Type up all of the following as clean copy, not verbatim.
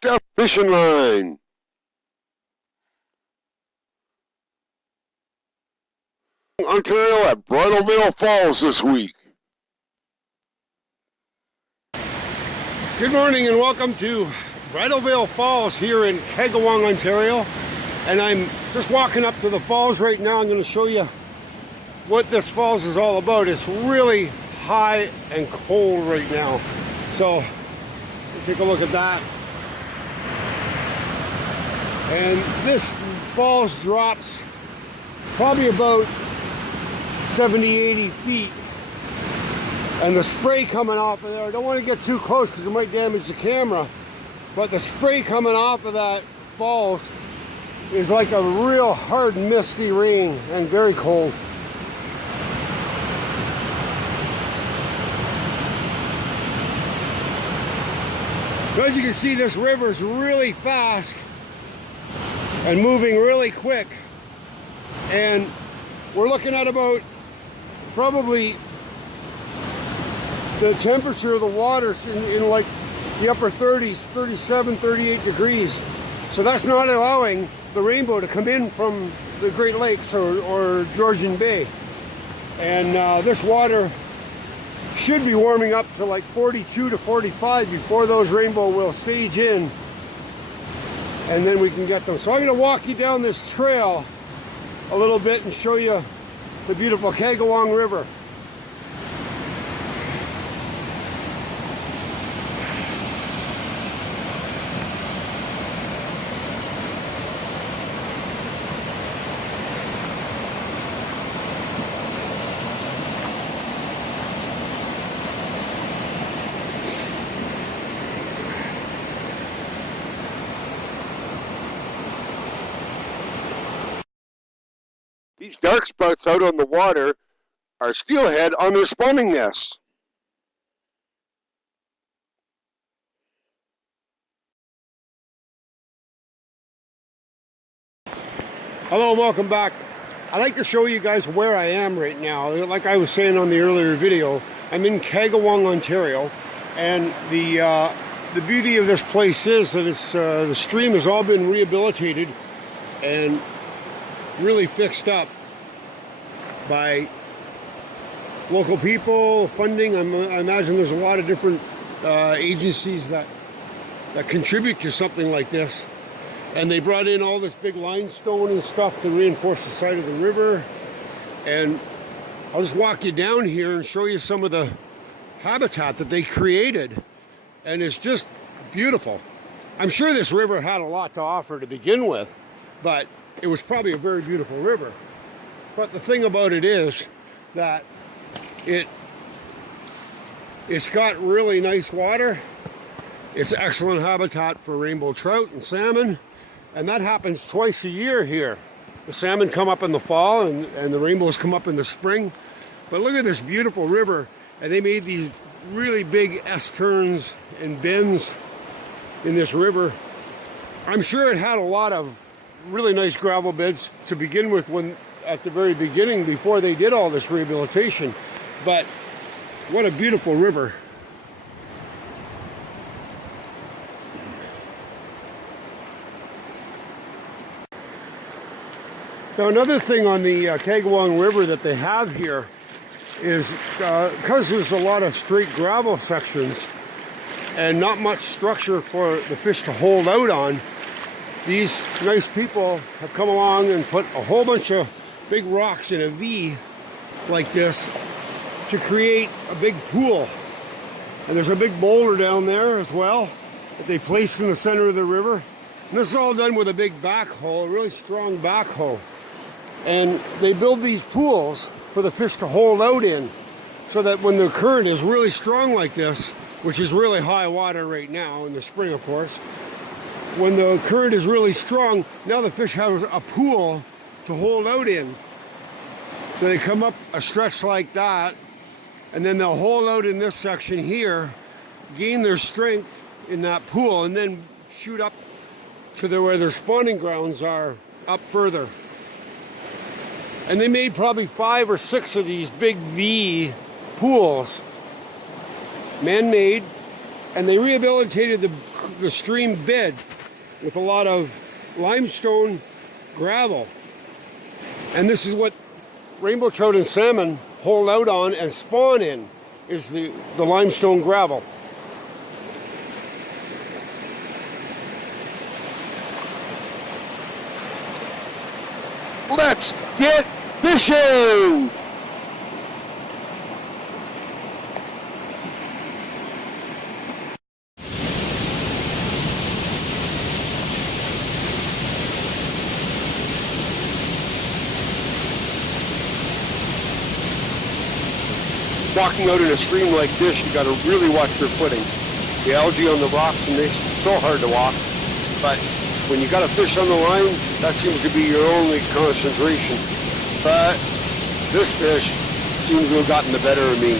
Step fishing line. Ontario at Bridalveil Falls this week. Good morning and welcome to Bridalveil Falls here in Kagawong, Ontario. And I'm just walking up to the falls right now. I'm going to show you what this falls is all about. It's really high and cold right now. So take a look at that. And this falls drops probably about 70-80 feet. And the spray coming off of there, I don't want to get too close because it might damage the camera, but the spray coming off of that falls is like a real hard misty rain and very cold. So as you can see, this river is really fast and moving really quick, and we're looking at about probably the temperature of the water in like the upper 30s, 37, 38 degrees. So that's not allowing the rainbow to come in from the Great Lakes or Georgian Bay. And this water should be warming up to like 42 to 45 before those rainbow will stage in, and then we can get them. So I'm going to walk you down this trail a little bit and show you the beautiful Kagawong River. These dark spots out on the water are steelhead on their spawning nests. Hello, welcome back. I'd like to show you guys where I am right now. Like I was saying on the earlier video, I'm in Kagawong, Ontario, and the beauty of this place is that it's the stream has all been rehabilitated and really fixed up by local people, funding. I imagine there's a lot of different agencies that contribute to something like this. And they brought in all this big limestone and stuff to reinforce the side of the river. And I'll just walk you down here and show you some of the habitat that they created. And it's just beautiful. I'm sure this river had a lot to offer to begin with, but it was probably a very beautiful river. But the thing about it is that it's got really nice water. It's excellent habitat for rainbow trout and salmon. And that happens twice a year here. The salmon come up in the fall and the rainbows come up in the spring. But look at this beautiful river. And they made these really big S-turns and bends in this river. I'm sure it had a lot of really nice gravel beds to begin with at the very beginning before they did all this rehabilitation. But what a beautiful river. Now another thing on the Kagawong River that they have here is because there's a lot of straight gravel sections and not much structure for the fish to hold out on, these nice people have come along and put a whole bunch of big rocks in a V like this to create a big pool. And there's a big boulder down there as well that they placed in the center of the river. And this is all done with a big backhoe, a really strong backhoe. And they build these pools for the fish to hold out in, so that when the current is really strong like this, which is really high water right now in the spring, of course, when the current is really strong, now the fish have a pool to hold out in. So they come up a stretch like that, and then they'll hold out in this section here, gain their strength in that pool, and then shoot up to where their spawning grounds are, up further. And they made probably 5 or 6 of these big V pools, man-made, and they rehabilitated the stream bed with a lot of limestone gravel. And this is what rainbow trout and salmon hold out on and spawn in, is the limestone gravel. Let's get fishing! Walking out in a stream like this, you got to really watch your footing. The algae on the rocks makes it so hard to walk, but when you got a fish on the line, that seems to be your only concentration. But this fish seems to have gotten the better of me.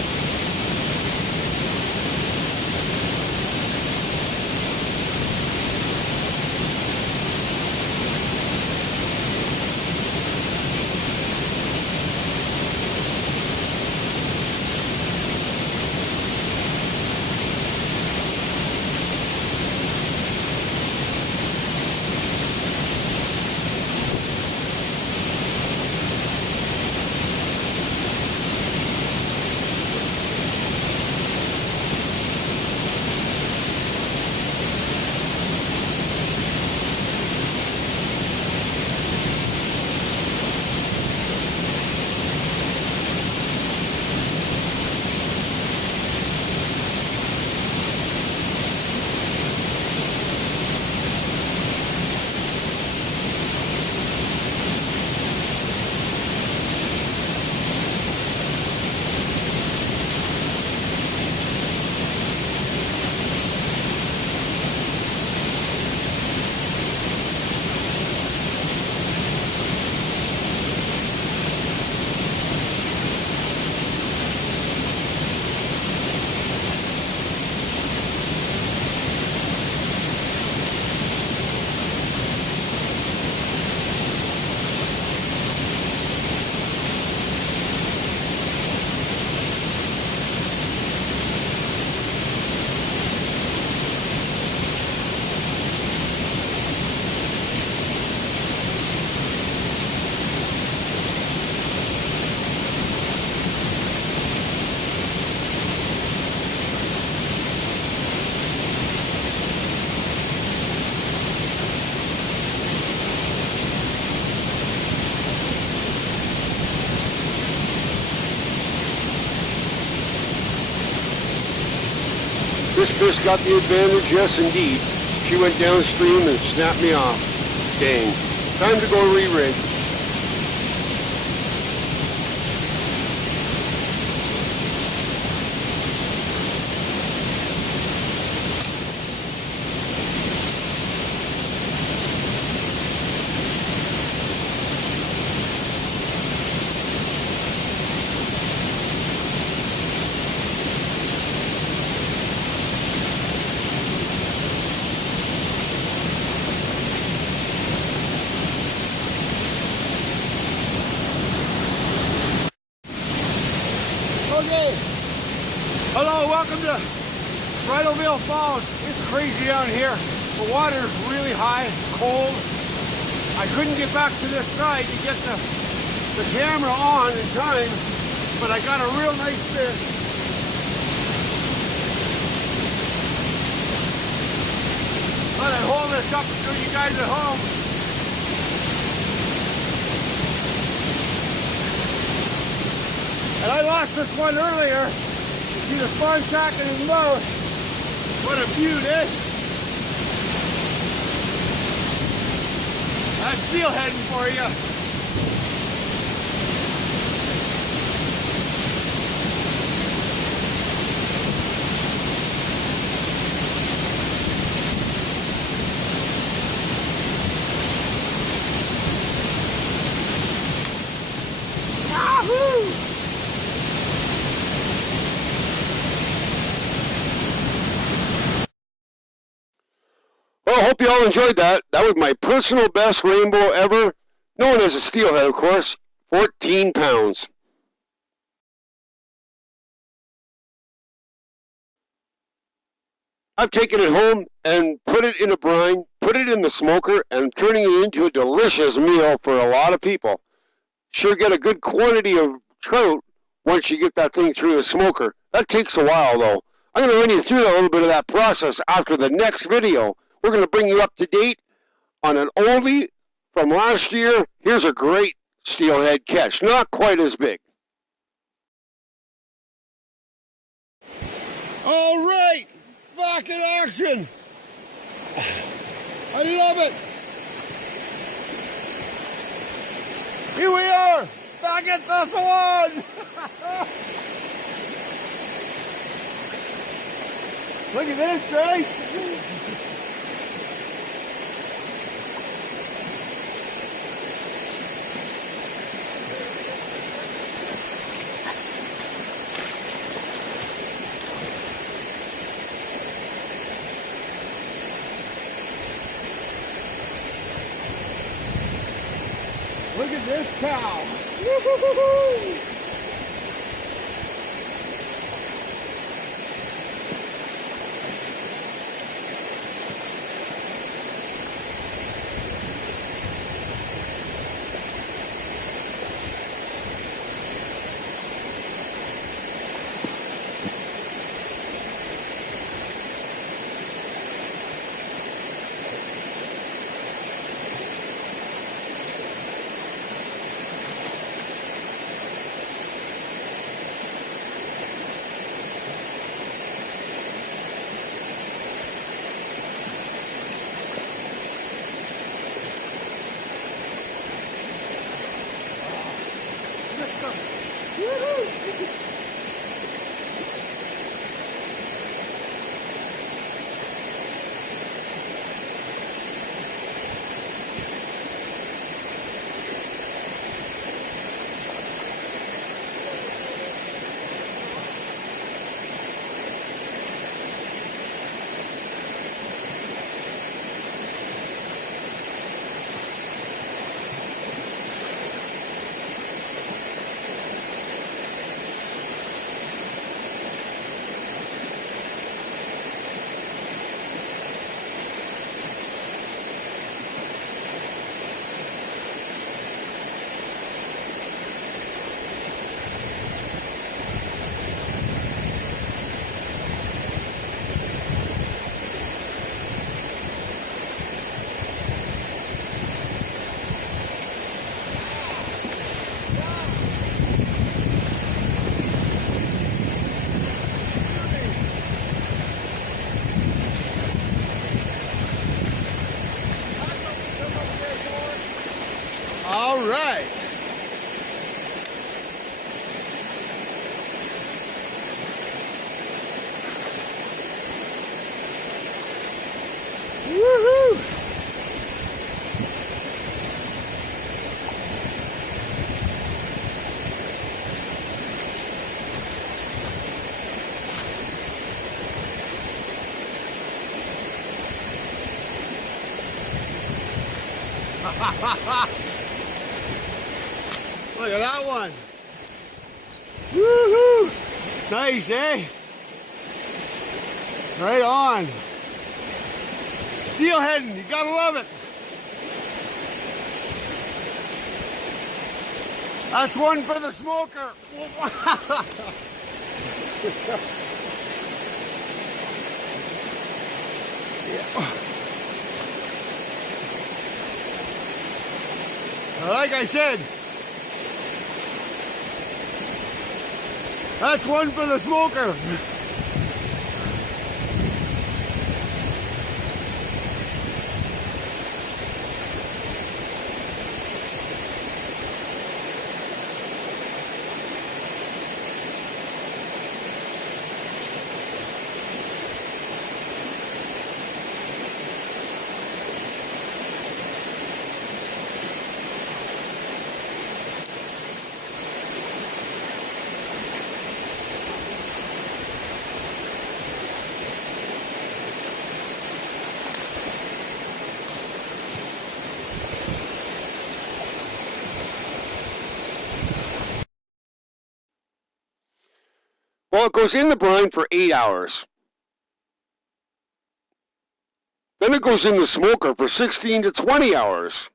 This fish got the advantage, yes indeed. She went downstream and snapped me off. Dang. Time to go re-rig. Okay. Hello, welcome to Bridalveil Falls. It's crazy down here. The water is really high, cold. I couldn't get back to this side to get the camera on in time, but I got a real nice fish. Thought I'd hold this up to you guys at home. And I lost this one earlier. You see the spawn sack in his mouth. What a beaut, eh? That's steelheading for you. Yahoo! Well, I hope you all enjoyed that. That was my personal best rainbow ever, known as a steelhead, of course, 14 pounds. I've taken it home and put it in a brine, put it in the smoker, and turning it into a delicious meal for a lot of people. Sure get a good quantity of trout once you get that thing through the smoker. That takes a while, though. I'm going to run you through a little bit of that process after the next video. We're going to bring you up to date on an oldie from last year. Here's a great steelhead catch. Not quite as big. All right, back in action. I love it. Here we are, back at this one. Look at this, Trace. Look at this cow. Woo-hoo-hoo-hoo. All right. Woohoo! Look at that one. Woohoo! Nice, eh? Right on. Steelheading, you gotta love it. That's one for the smoker. Like I said, that's one for the smoker. Well, it goes in the brine for 8 hours. Then it goes in the smoker for 16 to 20 hours.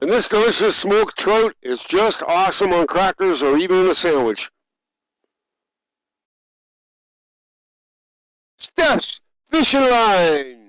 And this delicious smoked trout is just awesome on crackers or even in a sandwich. Steph's Fishing Line.